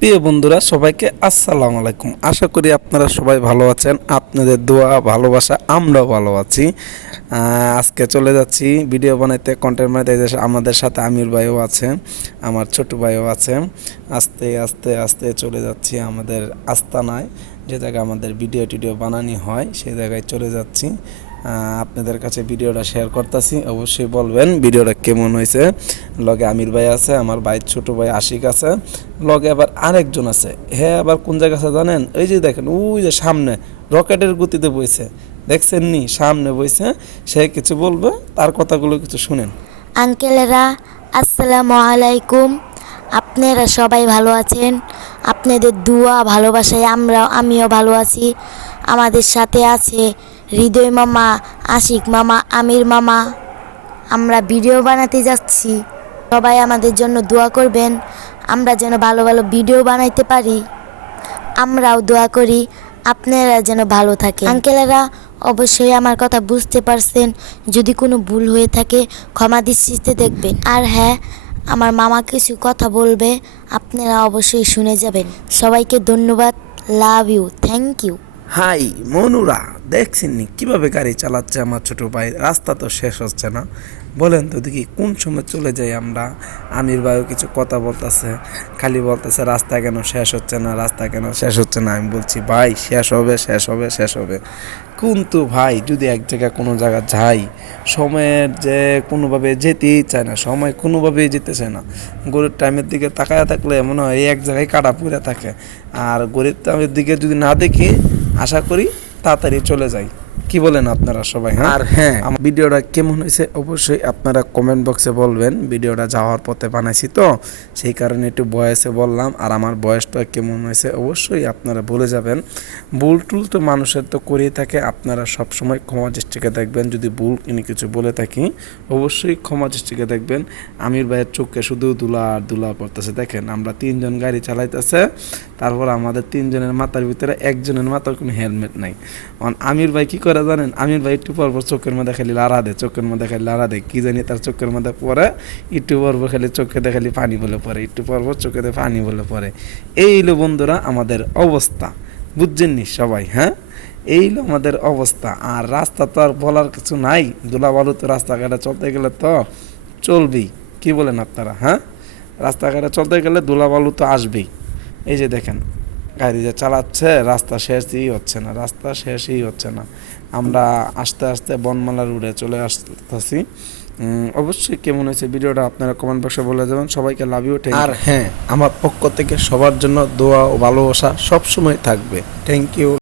প্রিয় বন্ধুরা সবাইকে আসসালামু আলাইকুম। আশা করি আপনারা সবাই ভালো আছেন। আপনাদের দোয়া ভালোবাসা আমরাও ভালো আছি। আজকে চলে যাচ্ছি ভিডিও বানাইতে, কন্টেন্ট বানাইতে। আমাদের সাথে আমির ভাইও আছে, আমার ছোট ভাইও আছে। আস্তে আস্তে আস্তে চলে যাচ্ছি আমাদের আস্তানায়, যে জায়গায় আমাদের ভিডিও টিডিও বানানি হয়, সেই জায়গায় চলে যাচ্ছি। আপনাদের কাছে ভিডিওটা শেয়ার করতেছি, অবশ্যই বলবেন ভিডিওটা কেমন হয়েছে। লগে আমির ভাই আছে, আমার ভাই ছোট ভাই আশিক আছে, লগে আবার আরেকজন আছে। হ্যাঁ, আবার কোন জায়গা আছে জানেন? ওই যে দেখেন, ওই যে সামনে রকেটের গতিতে বইছে, দেখছেন নি? সামনে বইছে। সে কিছু বলবে, তার কথাগুলো কিছু শুনেন। আঙ্কেলেরা, আসসালামু আলাইকুম। আপনারা সবাই ভালো আছেন? আপনাদের দুয়া ভালোবাসায় আমিও ভালো আছি। আমাদের সাথে আছে হৃদয় মামা, আশিক মামা, আমির মামা। আমরা ভিডিও বানাতে যাচ্ছি, সবাই আমাদের জন্য দোয়া করবেন, আমরা যেন ভালো ভালো ভিডিও বানাইতে পারি। আমরাও দোয়া করি আপনারা যেন ভালো থাকেন। আঙ্কেলেরা, অবশ্যই আমার কথা বুঝতে পারছেন। যদি কোনো ভুল হয়ে থাকে ক্ষমা দৃষ্টিতে দেখবেন। আর হ্যাঁ, আমার মামা কিছু কথা বলবে, আপনারা অবশ্যই শুনে যাবেন। সবাইকে ধন্যবাদ, love you, thank you. Hi মনুরা, দেখছেন নি কীভাবে গাড়ি চালাচ্ছে আমার ছোট ভাই? রাস্তা তো শেষ হচ্ছে না। বলেন তো দেখি কোন সময় চলে যাই আমরা। আমির ভাইও কিছু কথা বলতেছে, খালি বলতেছে রাস্তা কেন শেষ হচ্ছে না, রাস্তা কেন শেষ হচ্ছে না। আমি বলছি ভাই শেষ হবে, শেষ হবে, শেষ হবে। কিন্তু ভাই যদি এক জায়গায় কোনো জায়গা যাই, সময়ের যে কোনোভাবে যেতেই চায় না, সময় কোনোভাবেই যেতে চায় না। গরুর টাইমের দিকে তাকায়া থাকলে মনে হয় এই এক জায়গায় কাটা পড়ে থাকে। আর গরুর টাইমের দিকে যদি না দেখি, আশা করি তাড়াতাড়ি চলে যাই। কি বলেন আপনারা সবাই? হ্যাঁ, আর হ্যাঁ, আমার ভিডিওটা কেমন হয়েছে অবশ্যই আপনারা কমেন্ট বক্সে বলবেন। ভিডিওটা যাওয়ার পথে বানাইছি তো, সেই কারণে একটু ভয়েসে বললাম। আর আমার বয়সটা কেমন হয়েছে অবশ্যই আপনারা বলে যাবেন। ভুল টুল তো মানুষের তো করেই থাকে, আপনারা সবসময় ক্ষমা দৃষ্টিকে দেখবেন। যদি ভুল কিছু বলে থাকি অবশ্যই ক্ষমা দৃষ্টিকে দেখবেন। আমির ভাইয়ের চোখে শুধু ধুলা আর ধুলা পড়তেছে। দেখেন আমরা তিনজন গাড়ি চালাইতেছে, তারপর আমাদের তিনজনের মাথার ভিতরে একজনের মাথার কোনো হেলমেট নাই। আমির ভাই কি করে জানেন? আমির ভাই একটু পর চোখের মধ্যে খালি লাড়া দেয়, চোখের মধ্যে খালি লাড়া দেয়, কি জানি তার চোখের মধ্যে পরে। একটু পর্ব খালি চোখে খালি পানি বলে পড়ে, একটু পর্ব চোখে পানি বলে পড়ে। এই হলো বন্ধুরা আমাদের অবস্থা, বুঝছেননি সবাই? হ্যাঁ, এই হলো আমাদের অবস্থা। আর রাস্তা তো আর বলার কিছু নাই, ধুলাবালু তো রাস্তাঘাটে চলতে গেলে তো চলবেই। কি বলেন আপনারা? হ্যাঁ, রাস্তাঘাটে চলতে গেলে ধুলাবালু তো আসবেই। এই যে দেখেন গাড়ি যে চালাচ্ছে, রাস্তা শেষই হচ্ছে না, রাস্তা শেষই হচ্ছে না। আমরা আস্তে আস্তে বনমালা রোডে চলে আসতেছি। অবশ্যই কেমন হয়েছে ভিডিওটা আপনারা কমেন্ট বক্সে বলে যাবেন। সবাইকে লাভ ইউ। আর হ্যাঁ, আমার পক্ষ থেকে সবার জন্য দোয়া ও ভালোবাসা সবসময় থাকবে। Thank you.